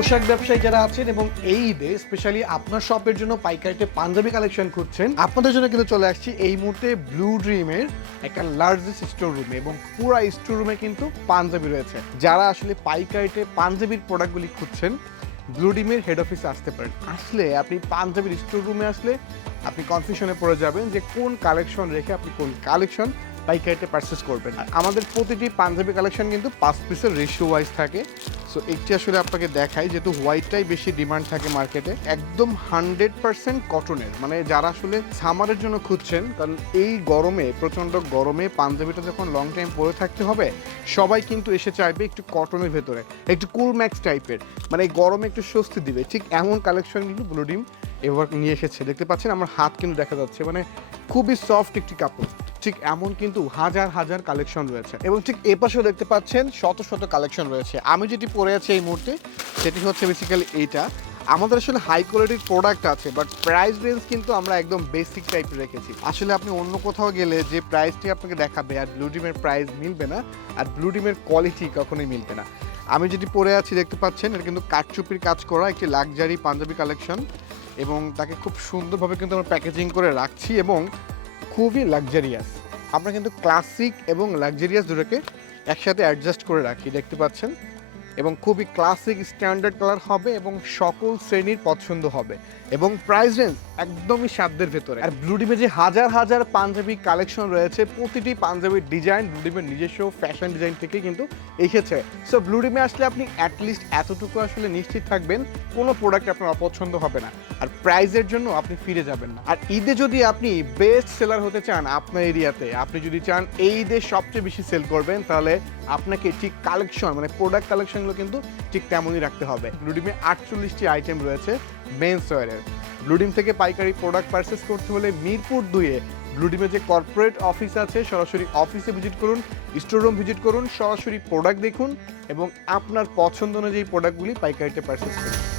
পোশাক ব্যবসায়ী যারা আছেন এবং এই ঈদে স্পেশালি আপনার শপের জন্য পাইকারিতে পাঞ্জাবি কালেকশন খুঁজছেন, আপনাদের জন্য কিন্তু চলে আসছি এই মুহূর্তে ব্লু ড্রিমের একটা লার্জেস্ট স্টোর রুমে এবং পুরো স্টোর রুমে কিন্তু পাঞ্জাবি রয়েছে। যারা আসলে পাইকারিতে পাঞ্জাবির প্রোডাক্টগুলি খুঁজছেন, ব্লু ড্রিমের হেড অফিসে আসতে পারেন। আসলে আপনি পাঞ্জাবির স্টোর রুমে আসলে আপনি কনফিউশনে পড়ে যাবেন যে কোন কালেকশন রেখে আপনি কোন কালেকশন পাইকারিতে পারচেস করবেন। আর আমাদের প্রতিটি পাঞ্জাবি কালেকশন কিন্তু 5 পিসের রেশিও ওয়াইজ থাকে। সো একটি আসলে আপনাকে দেখাই, যেহেতু হোয়াইটটাই বেশি ডিমান্ড থাকে মার্কেটে, একদম 100% কটনের, মানে যারা আসলে সামারের জন্য খুঁজছেন, কারণ এই গরমে, প্রচণ্ড গরমে পাঞ্জাবিটা যখন লং টাইম পরে থাকতে হবে, সবাই কিন্তু এসে চাইবে একটু কটনের ভেতরে, একটু কুল ম্যাক্স টাইপের, মানে এই গরমে একটু স্বস্তি দিবে। ঠিক এমন কালেকশন কিন্তু ব্লু ড্রিম এবার নিয়ে এসেছে। দেখতে পাচ্ছেন আমার হাত কিন্তু দেখা যাচ্ছে, মানে খুবই সফট একটি কাপড়। ঠিক এমন কিন্তু হাজার হাজার কালেকশন রয়েছে এবং ঠিক এ পাশেও দেখতে পাচ্ছেন শত শত কালেকশন রয়েছে। আমি যেটি পরে আছি এই মুহূর্তে সেটি হচ্ছে বেসিক্যালি এইটা। আমাদের আসলে হাই কোয়ালিটির প্রোডাক্ট আছে, বাট প্রাইস রেঞ্জ কিন্তু আমরা একদম বেসিক টাইপের রেখেছি। আসলে আপনি অন্য কোথাও গেলে যে প্রাইসটি আপনাকে দেখাবে আর ব্লু ড্রিমের প্রাইস মিলবে না, আর ব্লু ড্রিমের কোয়ালিটি কখনোই মিলবে না। আমি যেটি পরে আছি দেখতে পাচ্ছেন, এটা কিন্তু কাঠচুপির কাজ করা একটি লাক্সারি পাঞ্জাবি কালেকশন এবং তাকে খুব সুন্দরভাবে কিন্তু আমরা প্যাকেজিং করে রাখছি এবং খুবই লাক্সারিয়াস। আমরা কিন্তু ক্লাসিক এবং লাক্সারিয়াস দুটোকে একসাথে অ্যাডজাস্ট করে রাখি, দেখতে পাচ্ছেন, এবং খুবই ক্লাসিক স্ট্যান্ডার্ড কালার হবে এবং সকল শ্রেণীর পছন্দ হবে এবং প্রাইস রেঞ্জ একদমই সাধ্যের ভেতরে। আর ব্লু ডিমে যে হাজার হাজার পাঞ্জাবি কালেকশন রয়েছে, প্রতিটি পাঞ্জাবির ডিজাইন ব্লু ডিমের নিজস্ব ফ্যাশন ডিজাইন থেকে কিন্তু এসেছে। সো ব্লু ডিমে আসলে আপনি অ্যাটলিস্ট এতটুকু আসলে নিশ্চিত থাকবেন কোনো প্রোডাক্ট আপনার অপছন্দ হবে না, আর প্রাইজের জন্য আপনি ফিরে যাবেন না। আর ঈদে যদি আপনি বেস্ট সেলার হতে চান আপনার এরিয়াতে, আপনি যদি চান এই ঈদে সবচেয়ে বেশি সেল করবেন, তাহলে আপনাকে ঠিক কালেকশন, মানে প্রোডাক্ট কালেকশনগুলো কিন্তু ঠিক তেমনই রাখতে হবে। ব্লু ডিমে 48টি আইটেম রয়েছে মেন্স ওয়্যারের। ব্লু ডিম থেকে পাইকারি প্রোডাক্ট পারচেস করতে হলে মিরপুর 2-এ ব্লু ডিমের যে কর্পোরেট অফিস আছে, সরাসরি অফিসে ভিজিট করুন, স্টোর রুম ভিজিট করুন, সরাসরি প্রোডাক্ট দেখুন এবং আপনার পছন্দ অনুযায়ী প্রোডাক্টগুলি পাইকারিতে পারচেস করুন।